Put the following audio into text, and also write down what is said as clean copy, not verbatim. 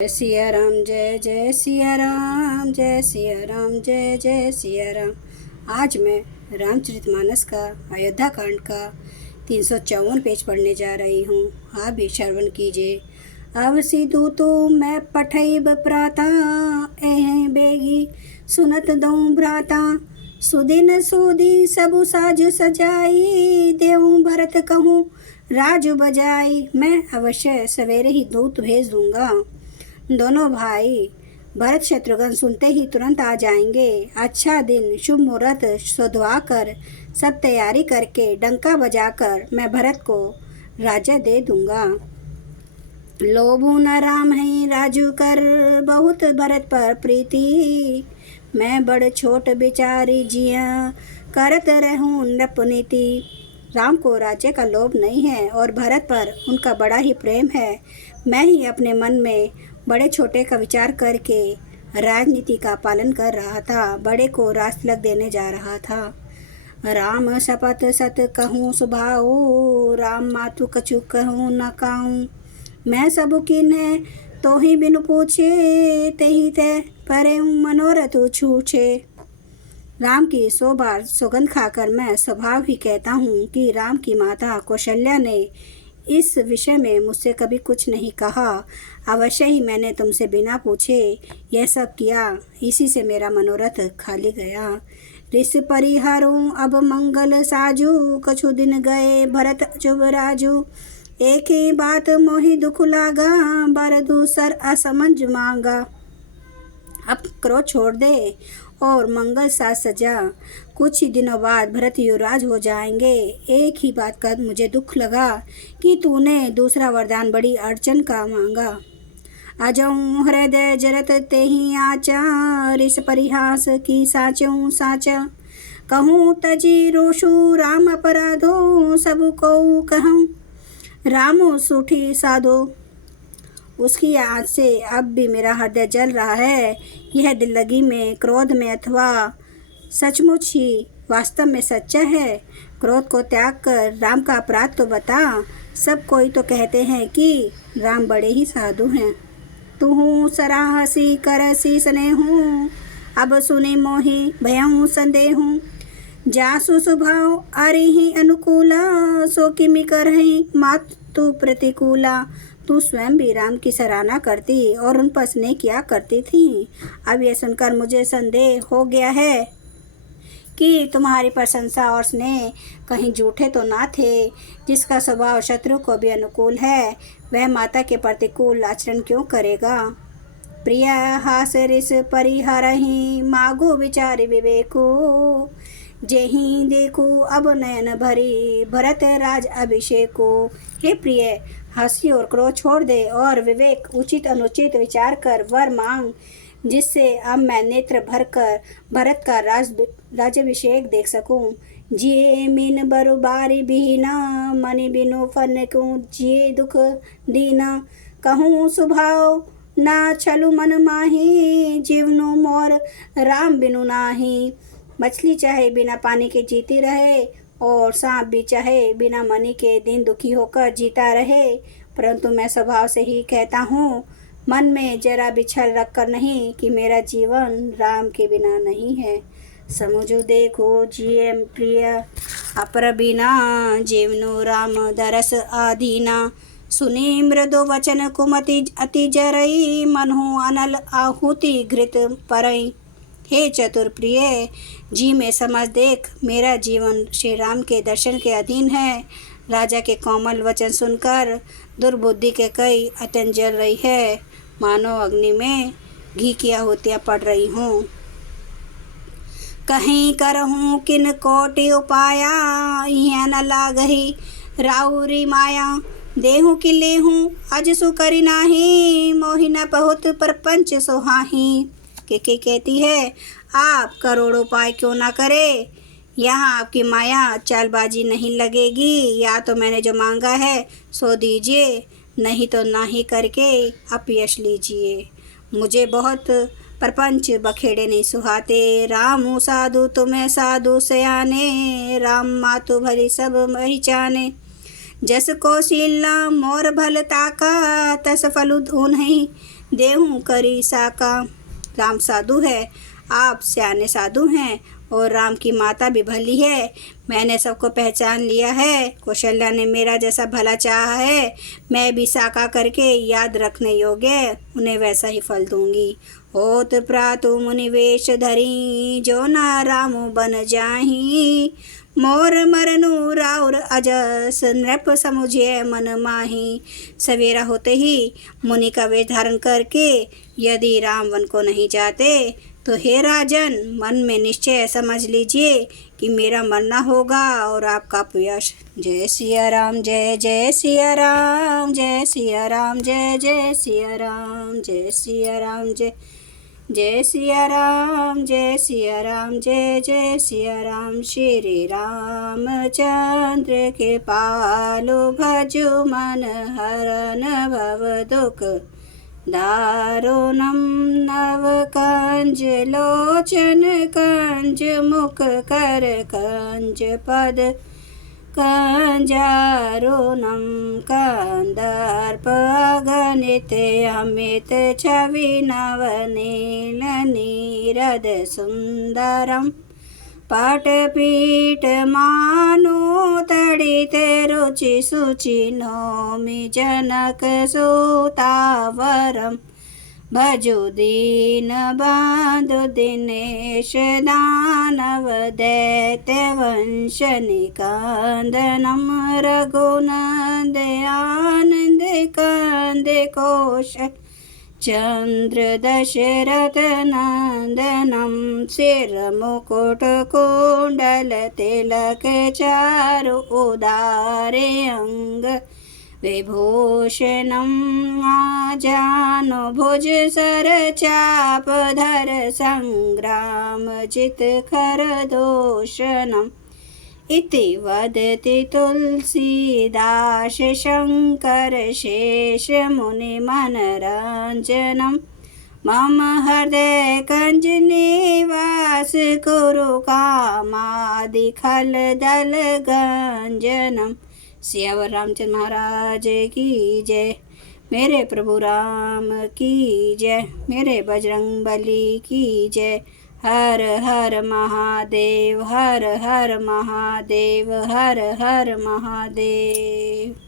जय सिया राम, जय जय सिया राम, जय सिया राम, जय जय सिया राम। आज मैं रामचरितमानस का अयोध्या कांड का 354 पेज पढ़ने जा रही हूँ। आप भी श्रवण कीजिए। अब सिधु तो मैं पठैब प्राता, एह बेगी सुनत दऊँ भ्राता। सुदिन सोदी सबु साज सजाई, देऊँ भरत कहूँ राजु बजाई। मैं अवश्य सवेरे ही दूत भेज दूंगा। दोनों भाई भरत शत्रुघ्न सुनते ही तुरंत आ जाएंगे। अच्छा दिन शुभ मुहूर्त सोधवा कर सब तैयारी करके डंका बजाकर मैं भरत को राज्य दे दूंगा। लोभू न राम है राजू कर, बहुत भरत पर प्रीति। मैं बड़ छोट बिचारी जिया, करत रहूं नृपनीति। राम को राज्य का लोभ नहीं है और भरत पर उनका बड़ा ही प्रेम है। मैं ही अपने मन में बड़े छोटे का विचार करके राजनीति का पालन कर रहा था, बड़े को राजतिलक देने जा रहा था। राम शपथ सत कहूँ सुभाऊ, राम मातु कछु कहूँ न काऊँ। मैं सबु कीन्हे तो ही बिनु पूछे, तेहि ते परे मनोरथ छूछे। राम की 100 बार सौगंध खाकर मैं स्वभाव ही कहता हूँ कि राम की माता कौशल्या ने इस विषय में मुझसे कभी कुछ नहीं कहा। अवश्य ही मैंने तुमसे बिना पूछे यह सब किया, इसी से मेरा मनोरथ खाली गया। ऋष परिहारों अब मंगल साजू, कछु दिन गए भरत शुभ राजू। एक ही बात मोहि दुख लागा, बर दूसर असमंज मांगा। अब क्रोध छोड़ दे और मंगल साज सजा। कुछ ही दिनों बाद भरत युवराज हो जाएंगे। एक ही बात का मुझे दुख लगा कि तूने दूसरा वरदान बड़ी अड़चन का मांगा। अजऊँ हृदय जरत तेहि आचा, ऋष परिहास की साचऊँ साचा। कहूँ तजी रोषु राम अपराधो, सबु को कहूँ रामो सूठी साधो। उसकी आँच से अब भी मेरा हृदय जल रहा है। यह दिल लगी में, क्रोध में अथवा सचमुच ही वास्तव में सच्चा है। क्रोध को त्याग कर राम का अपराध तो बता। सब कोई तो कहते हैं कि राम बड़े ही साधु हैं। तू सराहसी करसी स्नेहूँ, अब सुने मोहि भयऊँ संदेहूँ। जासु स्वभाव अरिहि अनुकूला, सो किमि करहि मातु प्रतिकूला। तू स्वयं भी राम की सराहना करती और उन पर स्नेह किया करती थी। अब यह सुनकर मुझे संदेह हो गया है कि तुम्हारी प्रशंसा और स्नेह कहीं झूठे तो ना थे। जिसका स्वभाव शत्रु को भी अनुकूल है, वह माता के प्रतिकूल आचरण क्यों करेगा। प्रिय हास ऋष परिहरहि, मागो विचार विवेको। जेहि देखो अब नयन भरी, भरत राज अभिषेको। हे प्रिय, हंसी और क्रोध छोड़ दे और विवेक उचित अनुचित विचार कर वर मांग, जिससे अब मैं नेत्र भर कर भरत का राज्याभिषेक देख सकूं। जिए मीन बरु बारी बिहीना, मनि बिनु फन क्यों जिए दुख दीना। कहूँ स्वभाव ना छलु मन माही, जीवनु मोर राम बिनु नाही। मछली चाहे बिना पानी के जीती रहे और सांप भी चाहे बिना मनी के दिन दुखी होकर जीता रहे, परंतु मैं स्वभाव से ही कहता हूँ, मन में जरा बिछल रख कर नहीं, कि मेरा जीवन राम के बिना नहीं है। समुझो देखो जिये प्रिय अपर बिना, जीवनु राम दरस आधीना। सुनी मृदु वचन कुमति अति जरई, मनहु अनल आहुति घृत परई। हे चतुर प्रिय, जी में समझ देख, मेरा जीवन श्री राम के दर्शन के अधीन है। राजा के कोमल वचन सुनकर दुर्बुद्धि के कई अत्यंत जल रही है, मानो अग्नि में घी की आहुतियाँ पड़ रही हों। कहीं करहूँ किन कोटि उपाया, यह न लागही राउरी माया। देहूँ कि लेहूँ अज सु करी नाही, मोहि न बहुत परपंच सोहाही। के कहती है, आप करोड़ों उपाय क्यों ना करे, यहाँ आपकी माया चालबाजी नहीं लगेगी। या तो मैंने जो मांगा है सो दीजिए, नहीं तो नाही करके अपयश लीजिए। मुझे बहुत प्रपंच बखेड़े नहीं सुहाते। राम साधु तुम्हें साधु सयाने, राम मातु भली सब पहचाने। जस कौशल्या मोर भल ताका, तस फलु धून नहीं देहूँ करी साका। राम साधु है, आप सियाने साधु हैं और राम की माता भी भली है। मैंने सबको पहचान लिया है। कौशल्या ने मेरा जैसा भला चाहा है। मैं भी साका करके याद रखने योग्य उन्हें वैसा ही फल दूंगी। होत प्रातु मुनि वेश धरी, जो ना रामु बन जाही। मोर मरनु राउर अजस, नृप समुझे मन माही। सवेरा होते ही मुनि का वेश धारण करके यदि राम वन को नहीं जाते तो हे राजन, मन में निश्चय समझ लीजिए कि मेरा मरना होगा और आपका यश। जय सिया राम, जय जय सिया राम, जय सिया राम, जय जय सिया राम, जय सिया राम, जय जय सिया राम, जय सिया राम, जय जय सिया राम। श्री रामचंद्र के पालो भजो मन हरन भव दुख दारुणम। नव कंज लोचन कंज मुख कर कंज पद कंजारुणम। कंदर्प अगणित अमित छवि नवनील नीरद सुंदरम। पटपीठ मानो तड़ित रुचि सुचि नौमि जनक सुतावरम। भजो दीन बंधु दिनेश दानव दैत्य वंश निकंदनम। रघुनंद आनंद कंद कोश चंद्र दशरथ नंदनम। सिर मुकुट कुंडल तिलक चारु उदारे अंग विभूषणम। आजानु भुज सर चाप धर संग्राम जित खर दोषणम। इति वदति तुलसीदास शंकर शेष मुनि मनरंजनम। मम हृदय कंज निवास कुरु कामादि खल दल गंजनम। सियावर रामचंद्र महाराज की जय। मेरे प्रभु राम की जय। मेरे बजरंग बली की जय। हर हर महादेव, हर हर महादेव, हर हर महादेव।